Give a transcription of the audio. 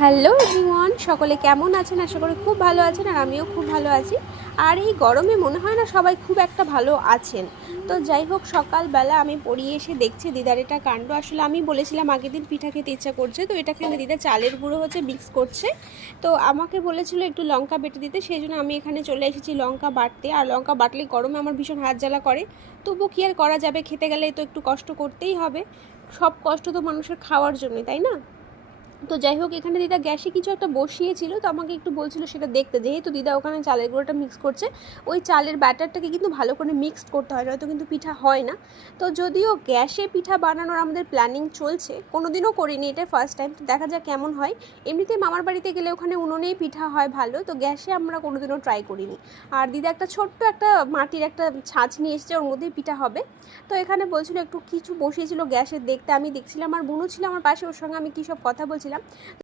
Hello everyone, সকলে কেমন আছেন? আশা করি খুব ভালো আছেন আর আমিও খুব ভালো আছি। আর এই গরমে মনে হয় না সবাই খুব একটা ভালো আছেন। তো যাই হোক, সকালবেলা আমি পড়িয়ে এসে দেখছি দিদার এটা কাণ্ড। আসলে আমি বলেছিলাম আগের দিন পিঠা খেতে ইচ্ছা করছে, তো এটাখানে দিদা চালের গুঁড়ো হচ্ছে মিক্স করছে। তো আমাকে বলেছিল একটু লঙ্কা বেটে দিতে, সেই জন্য আমি এখানে চলে এসেছি লঙ্কা বাটতে। আর লঙ্কা বাটলে গরমে আমার ভীষণ হাত জ্বালা করে, তবু কি আর করা যাবে, খেতে গেলে তো একটু কষ্ট করতেই হবে। সব কষ্ট তো মানুষের খাওয়ার জন্যই, তাই না? তো যাই হোক, এখানে দিদা গ্যাসে কিছু একটা বসিয়েছিল, তো আমাকে একটু বলছিল সেটা দেখতে, যেহেতু দিদা ওখানে চালের গুঁড়োটা মিক্স করছে। ওই চালের ব্যাটারটাকে কিন্তু ভালো করে মিক্সড করতে হয়, নয়তো কিন্তু পিঠা হয় না। তো যদিও গ্যাসে পিঠা বানানোর আমাদের প্ল্যানিং চলছে, কোনো দিনও করিনি, এটা ফার্স্ট টাইম, তো দেখা যাক কেমন হয়। এমনিতে মামার বাড়িতে গেলে ওখানে উনুনেই পিঠা হয় ভালো, তো গ্যাসে আমরা কোনো দিনও ট্রাই করিনি। আর দিদা একটা ছোট্ট একটা মাটির একটা ছাঁচ নিয়ে এসেছে, ওর মধ্যেই পিঠা হবে। তো এখানে বলছিল একটু কিছু বসিয়েছিল গ্যাসে দেখতে, আমি দেখছিলাম, আর বুনু ছিল আমার পাশে, ওর সঙ্গে আমি কী সব কথা বলছিলাম।